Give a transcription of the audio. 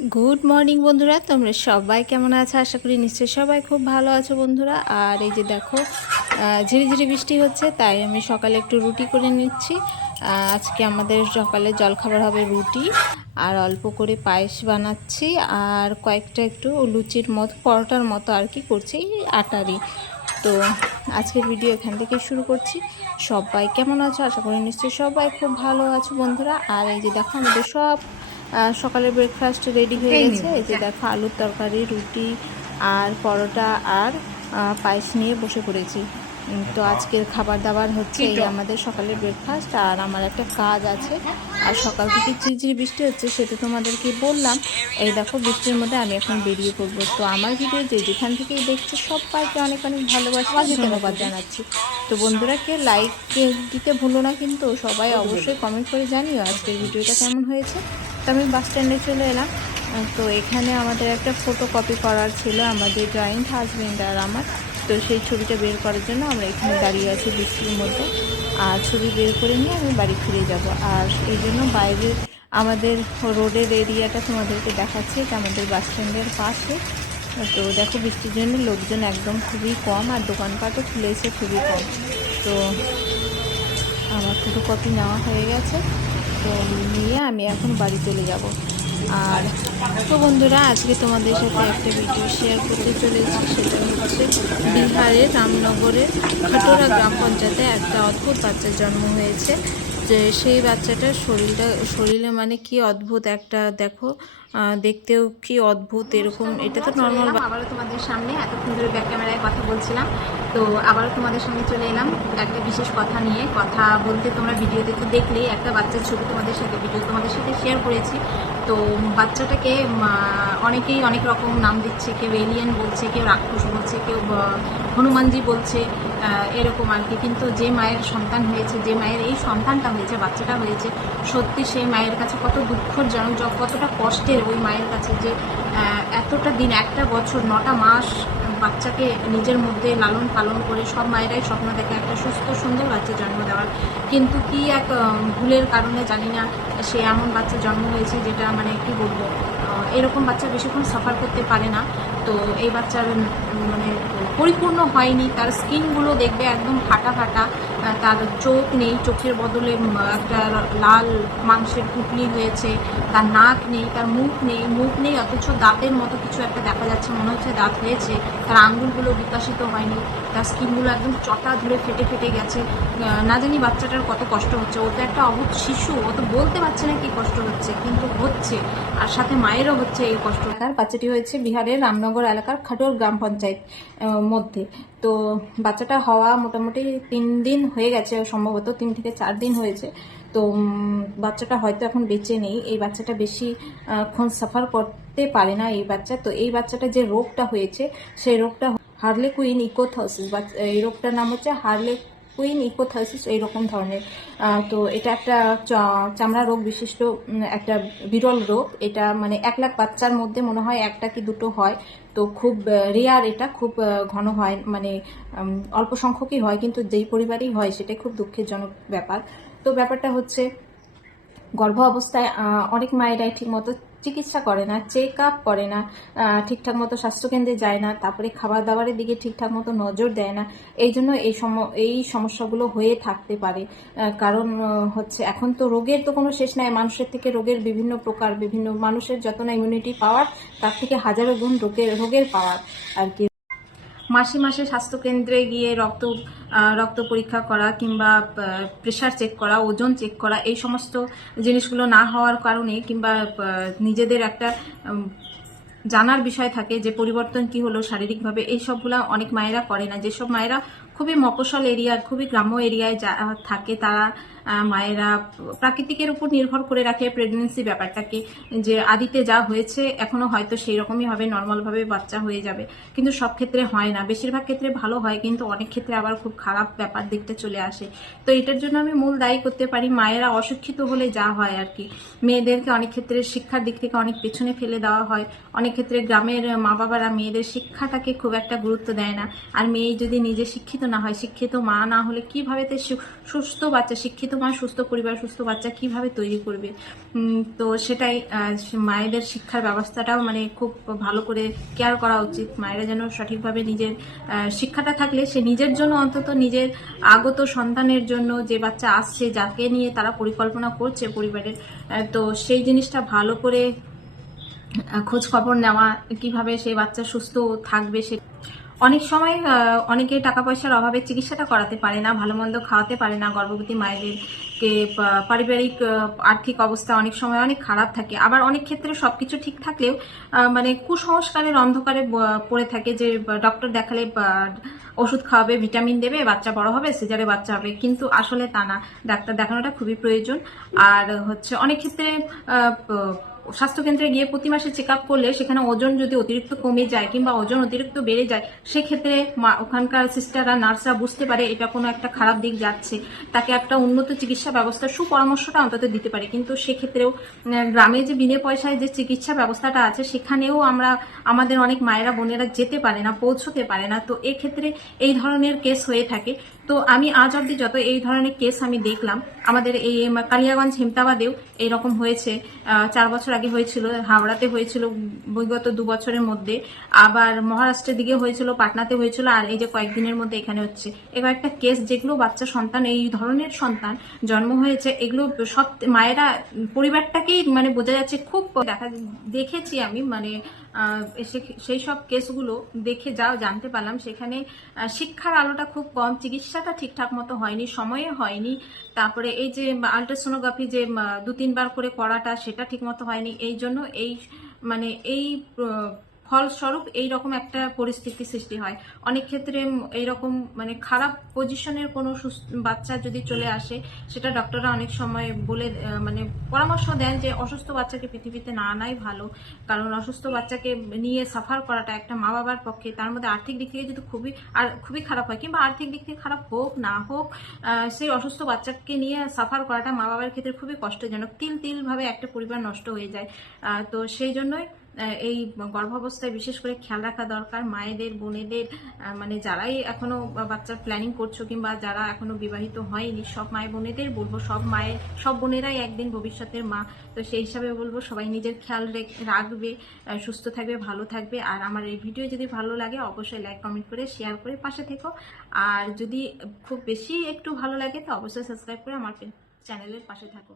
Good morning বন্ধুরা। তোমরা সবাই কেমন আছো? আশা করি নিশ্চয়ই সবাই খুব ভালো আছো, বন্ধুরা। আর এই যে দেখো ঝিরিঝিরি বৃষ্টি হচ্ছে, তাই আমি সকালে একটু রুটি করে নিচ্ছি। আজকে আমাদের সকালে জলখাবার হবে রুটি, আর অল্প করে পায়েস বানাচ্ছি, আর কয়েকটা একটু লুচির মতো, পরোটার মতো আর কি করছি, এই আটারই। তো আজকের ভিডিও এখান থেকে শুরু করছি। সবাই কেমন আছো? আশা করি নিশ্চয়ই সবাই খুব ভালো আছো, বন্ধুরা। আর এই যে দেখো, আমাদের সব আহ, সকালের ব্রেকফাস্ট রেডি হয়ে গেছে। এই যে দেখো আলুর তরকারি রুটি আর পরোটা আর পায়েস নিয়ে বসে পড়েছি। তো আজকের খাবার দাবার হচ্ছে এই আমাদের সকালের ব্রেকফাস্ট আর আমার একটা কাজ আছে। আর সকাল থেকে ঝিরঝিরি বৃষ্টি হচ্ছে সেটা তোমাদেরকে বললাম। এই দেখো বৃষ্টির মধ্যে আমি এখন বেরিয়ে পড়ব। তো আমার ভিডিও যে যেখান থেকেই দেখছ সবাইকে অনেক অনেক ভালোবাসা ধন্যবাদ জানাচ্ছি। তো বন্ধুরা কে লাইক দিতে ভুলো না কিন্তু সবাই অবশ্যই কমেন্ট করে জানিও আজকের ভিডিওটা কেমন হয়েছে। তো আমি বাস স্ট্যান্ডে চলে এলাম। তো এখানে আমাদের একটা ফটো কপি করার ছিল আমাদের জয়েন্ট হাজবেন্ড আর আমার। তো সেই ছবিটা বের করার জন্য আমরা এখানে দাঁড়িয়ে আছি বৃষ্টির মধ্যে। আর ছবি বের করে নিয়ে আমি বাড়ি ফিরে যাব। আর এই জন্য বাইরে আমাদের রোডের এরিয়াটা তোমাদেরকে দেখাচ্ছি। এটা আমাদের বাস স্ট্যান্ডের পাশে। তো দেখো বৃষ্টির জন্য লোকজন একদম খুবই কম আর দোকানপাটও খুলেছে খুবই কম। তো আমার ফটোকপি নেওয়া হয়ে গেছে। তো নিয়ে আমি এখন বাড়ি চলে যাব। আর তো বন্ধুরা, আজকে তোমাদের সাথে একটা ভিডিও শেয়ার করতে চলেছি। সেটা হচ্ছে বিহারের রামনগরের খাটোরা গ্রাম পঞ্চায়েতে একটা অদ্ভুত বাচ্চার জন্ম হয়েছে। যে সেই বাচ্চাটার শরীরটা, শরীরে মানে কি অদ্ভুত একটা, দেখো দেখতেও কি অদ্ভুত এরকম, এটা তো নর্মাল আবারও তোমাদের সামনে এতক্ষণ ধরে ব্যাক ক্যামেরায় কথা বলছিলাম। তো আবারও তোমাদের সামনে চলে এলাম একটা বিশেষ কথা নিয়ে। কথা বলতে তোমরা ভিডিওতে তো দেখলেই একটা বাচ্চার ছবি তোমাদের সাথে, ভিডিও তোমাদের সাথে শেয়ার করেছি। তো বাচ্চাটাকে অনেকেই অনেক রকম নাম দিচ্ছে, কেউ এলিয়েন বলছে, কেউ রাক্ষস বলছে, কেউ হনুমানজি বলছে। এরকম আর কি। কিন্তু যে মায়ের সন্তান হয়েছে, যে মায়ের এই সন্তানটা হয়েছে, বাচ্চাটা হয়েছে, সত্যি সেই মায়ের কাছে কত দুঃখজনক কতটা কষ্টের ওই মায়ের কাছে যে এতটা দিন, একটা বছর, নটা মাস বাচ্চাকে নিজের মধ্যে লালন পালন করে সব মায়েরাই স্বপ্ন দেখে একটা সুস্থ, সুন্দর বাচ্চা জন্ম দেওয়ার। কিন্তু কি এক ভুলের কারণে জানি না, সে এমন বাচ্চা জন্ম হয়েছে যেটা মানে কি বলব? এরকম বাচ্চা বেশিক্ষণ সাফার করতে পারে না। তো এই বাচ্চার মানে পরিপূর্ণ হয়নি। তার স্কিনগুলো দেখবে একদম ফাটা ফাটা। তার চোখ নেই, চোখের বদলে একটা লাল মাংসের পুটলি হয়েছে, তার নাক নেই, তার মুখ নেই মুখ নেই, অথচ দাঁতের মতো কিছু একটা দেখা যাচ্ছে, মনে হচ্ছে দাঁত হয়েছে, তার আঙ্গুলগুলো বিকাশিত হয়নি, তার স্কিনগুলো একদম চটা ধরে ফেটে ফেটে গেছে না জানি বাচ্চাটার কত কষ্ট হচ্ছে, ও তো একটা অবুধ শিশু, ও তো বলতে পারছে না কি কষ্ট হচ্ছে, কিন্তু হচ্ছে, আর সাথে মায়েরও হচ্ছে এই কষ্ট। তার বাচ্চাটি হয়েছে বিহারের রামনগর এলাকার খাটোর গ্রাম পঞ্চায়েত মধ্যে। তো বাচ্চাটা হওয়া মোটামুটি তিন দিন হয়ে গেছে সম্ভবত, তিন থেকে চার দিন হয়েছে। তো বাচ্চাটা হয়তো এখন বেঁচে নেই। এই বাচ্চাটা বেশি ক্ষণ সাফার করতে পারে না এই বাচ্চা। তো এই বাচ্চাটা যে রোগটা হয়েছে, সেই রোগটা হার্লে কুইন ইকোথসিস এই রোগটার নাম হচ্ছে হার্লে কুইন ইকোথাইসিস এইরকম ধরনের। তো এটা একটা চামড়া রোগ বিশিষ্ট একটা বিরল রোগ। এটা মানে এক লাখ বাচ্চার মধ্যে মনে হয় একটা কি দুটো হয়। তো খুব রেয়ার এটা, খুব ঘন হয়। মানে অল্প সংখ্যকই হয়, কিন্তু যেই পরিবারেই হয়, সেটাই খুব দুঃখেরজনক ব্যাপার। তো ব্যাপারটা হচ্ছে গর্ভ অবস্থায় অনেক মায়েরাই ঠিকমতো চিকিৎসা করে না চেক আপ করে না ঠিকঠাক মতো স্বাস্থ্যকেন্দ্রে যায় না, তারপরে খাবার দাবারের দিকে ঠিকঠাক মতো নজর দেয় না, এই জন্য এই সম, এই সমস্যাগুলো হয়ে থাকতে পারে। কারণ হচ্ছে এখন তো রোগের তো কোনো শেষ নাই, মানুষের থেকে রোগের বিভিন্ন প্রকার, বিভিন্ন মানুষের যত না ইমিউনিটি পাওয়ার তার থেকে হাজারো গুণ রোগের রোগের পাওয়ার আর কি। মাসে মাসে স্বাস্থ্যকেন্দ্রে গিয়ে রক্ত রক্ত পরীক্ষা করা কিংবা প্রেশার চেক করা, ওজন চেক করা, এই সমস্ত জিনিসগুলো না হওয়ার কারণে কিংবা নিজেদের একটা জানার বিষয় থাকে যে পরিবর্তন কি হলো শারীরিকভাবে, এই সবগুলা অনেক মায়েরা করে না। যেসব মায়েরা খুবই মফস্বল এরিয়া খুবই গ্রাম্য এরিয়ায় যা থাকে তারা মায়েরা প্রাকৃতিকের উপর নির্ভর করে রাখে প্রেগনেন্সি ব্যাপারটাকে, যে আদিতে যা হয়েছে এখনও হয়তো সেই রকমই হবে নর্মালভাবে বাচ্চা হয়ে যাবে। কিন্তু সব ক্ষেত্রে হয় না। বেশিরভাগ ক্ষেত্রে ভালো হয়, কিন্তু অনেক ক্ষেত্রে আবার খুব খারাপ ব্যাপার দেখতে চলে আসে। তো এটার জন্য আমি মূল দায়ী করতে পারি মায়েরা অশিক্ষিত হলে যা হয় আর কি। মেয়েদেরকে অনেক ক্ষেত্রে শিক্ষার দিক থেকে অনেক পেছনে ফেলে দেওয়া হয়। অনেক ক্ষেত্রে গ্রামের মা বাবারা মেয়েদের শিক্ষাটাকে খুব একটা গুরুত্ব দেয় না। আর মেয়ে যদি নিজে শিক্ষিত না হয়, শিক্ষিত মা না হলে কীভাবে তে সুস্থ বাচ্চা, শিক্ষিত মা, সুস্থ পরিবার, সুস্থ বাচ্চা কীভাবে তৈরি করবে? তো সেটাই মায়েদের শিক্ষার ব্যবস্থাটাও মানে খুব ভালো করে কেয়ার করা উচিত। মায়েরা যেন সঠিকভাবে নিজের শিক্ষাটা থাকলে সে নিজের জন্য অন্তত নিজের আগত সন্তানের জন্য যে বাচ্চা আসছে, যাকে নিয়ে তারা পরিকল্পনা করছে পরিবারের তো সেই জিনিসটা ভালো করে খোঁজ খবর নেওয়া, কীভাবে সেই বাচ্চা সুস্থ থাকবে সে অনেক সময় অনেকে টাকা পয়সার অভাবে চিকিৎসাটা করাতে পারে না ভালো মন্দ খাওয়াতে পারে না, গর্ভবতী মায়েদেরকে পারিবারিক আর্থিক অবস্থা অনেক সময় অনেক খারাপ থাকে। আবার অনেক ক্ষেত্রে সবকিছু ঠিক থাকলেও মানে কুসংস্কারের অন্ধকারে পড়ে থাকে যে ডক্টর দেখালে ওষুধ খাওয়াবে ভিটামিন দেবে, বাচ্চা বড় হবে সিজারে বাচ্চা হবে, কিন্তু আসলে তা না। ডাক্তার দেখানোটা খুবই প্রয়োজন। আর হচ্ছে অনেক ক্ষেত্রে স্বাস্থ্যকেন্দ্রে গিয়ে প্রতি মাসে চেক আপ করলে সেখানে ওজন যদি অতিরিক্ত কমে যায় কিংবা ওজন অতিরিক্ত বেড়ে যায়, সেক্ষেত্রে ওখানকার সিস্টাররা নার্সরা বুঝতে পারে এটা কোনো একটা খারাপ দিক যাচ্ছে। তাকে একটা উন্নত চিকিৎসা ব্যবস্থার সুপরামর্শটা অন্তত দিতে পারে। কিন্তু সেক্ষেত্রেও গ্রামে যে বিনে পয়সায় যে চিকিৎসা ব্যবস্থাটা আছে, সেখানেও আমরা, আমাদের অনেক মায়েরা, বোনেরা যেতে পারে না, পৌঁছতে পারে না। তো এক্ষেত্রে এই ধরনের কেস হয়ে থাকে। তো আমি আজ অব্দি যত এই ধরনের কেস আমি দেখলাম, আমাদের এই কালিয়াগঞ্জ হেমতাবাদেও এইরকম হয়েছে। চার বছর আগে হয়েছিল, হাওড়াতে হয়েছিল, বিগত দু বছরের মধ্যে। আবার মহারাষ্ট্রের দিকে হয়েছিল, পাটনাতে হয়েছিল, আর এই যে কয়েকদিনের মধ্যে এখানে হচ্ছে। এবার একটা কেস যেগুলো বাচ্চা সন্তান, এই ধরনের সন্তান জন্ম হয়েছে, এগুলো সব মায়েরা, পরিবারটাকেই মানে বোঝা যাচ্ছে, খুব দেখা, দেখেছি আমি মানে সেই সব কেসগুলো দেখে যা জানতে পারলাম, সেখানে শিক্ষার আলোটা খুব কম, চিকিৎসাটা ঠিকঠাক মতো হয়নি, সময়ে হয়নি। তারপরে এই যে আলট্রাসোনোগ্রাফি যে দু তিনবার করে করাটা, সেটা ঠিক মতো হয়নি। এই জন্য এই মানে এই ফলস্বরূপ এই রকম একটা পরিস্থিতি সৃষ্টি হয়। অনেক ক্ষেত্রে এইরকম মানে খারাপ পজিশনের কোনো সুস্থ- বাচ্চা যদি চলে আসে সেটা ডক্টররা অনেক সময় বলে মানে পরামর্শ দেন যে অসুস্থ বাচ্চাকে পৃথিবীতে না আনাই ভালো। কারণ অসুস্থ বাচ্চাকে নিয়ে সাফার করাটা একটা মা বাবার পক্ষে তার মধ্যে আর্থিক দিক থেকে যদি খুবই আর খুবই খারাপ হয় কিংবা আর্থিক দিক থেকে খারাপ হোক না হোক সেই অসুস্থ বাচ্চাকে নিয়ে সাফার করাটা মা বাবার ক্ষেত্রে খুবই কষ্টজনক। তিল তিল ভাবে একটা পরিবার নষ্ট হয়ে যায়। তো সেই জন্যই এই গর্ভাবস্থায় বিশেষ করে খেয়াল রাখা দরকার। মায়েদের, বোনেদের মানে যারাই এখনও বাচ্চার প্ল্যানিং করছ কিংবা যারা এখনও বিবাহিত হয়নি, সব মায়ের বোনেদের বলব, সব মায়ের, সব বোনেরাই একদিন ভবিষ্যতের মা। তো সেই হিসাবে বলব, সবাই নিজের খেয়াল রেখ- রাখবে সুস্থ থাকবে, ভালো থাকবে। আর আমার এই ভিডিও যদি ভালো লাগে, অবশ্যই লাইক কমেন্ট করে শেয়ার করে পাশে থেকো। আর যদি খুব বেশি একটু ভালো লাগে, তো অবশ্যই সাবস্ক্রাইব করে আমার চ্যানেলের পাশে থাকো।